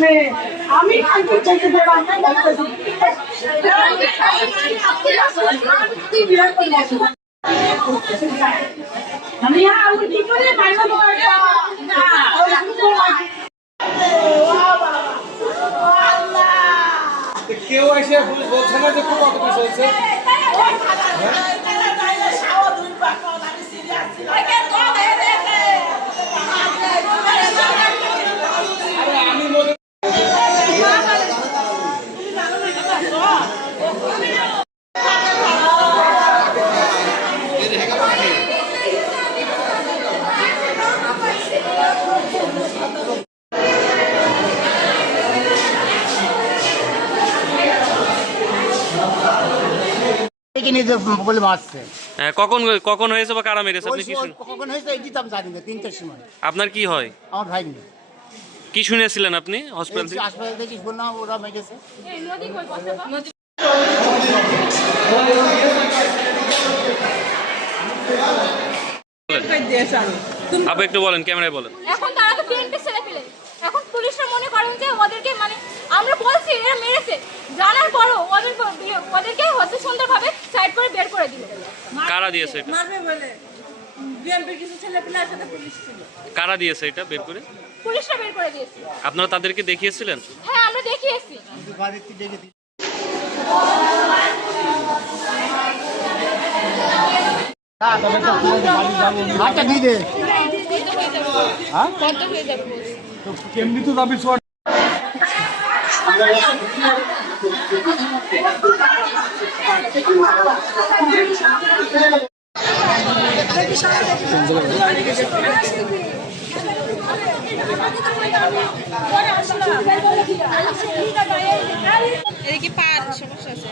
মেয়ে আমি খাইতে চাইতে দেবো আমি বলতেছি আমি আর কি করে বাইরে কেউ এসে বলছে না যে খুব অপকাশ হয়েছে আরে আমি মনে ডেকে নিয়ে বলে মারছে। হ্যাঁ, কখন কখন হয়েছে বা কারা মেরেছে? আপনি কি শুন- কখন হয়েছে তো আমি জানি না তিনটার সময়। আপনার কি হয়? আমার ভাই নেই কি শুনেছিলেন আপনি হসপিটাল থেকে? হাসপাতাল থেকে বললাম ওরা মেরেছে। আপু একটু বলেন ক্যামেরায় বলেন। এখন তারা তো বিএনপি ছেলে পেলে এখন পুলিশরা মনে করেন যে ওদেরকে মানে আমরা বলছি এরা মেরেছে। জানার পরও ওদের ওদেরকে হচ্ছে সুন্দরভাবে করে দিয়েছে এটা? মারবে বলে বিএনপির কিছু ছেলে পেলার সাথে পুলিশ ছিল। কারা দিয়েছে এটা বের করে? পুলিশরা বের করে দিয়েছে। আপনারা তাদেরকে দেখিয়েছিলেন? হ্যাঁ আমরা দেখিয়েছি। বাড়িতে ডেকে দিই আচ্ছা দিয়ে দে। বন্ধ কেমনি তো দাবি শোয়া এদিকে পার সমস্যা আছে।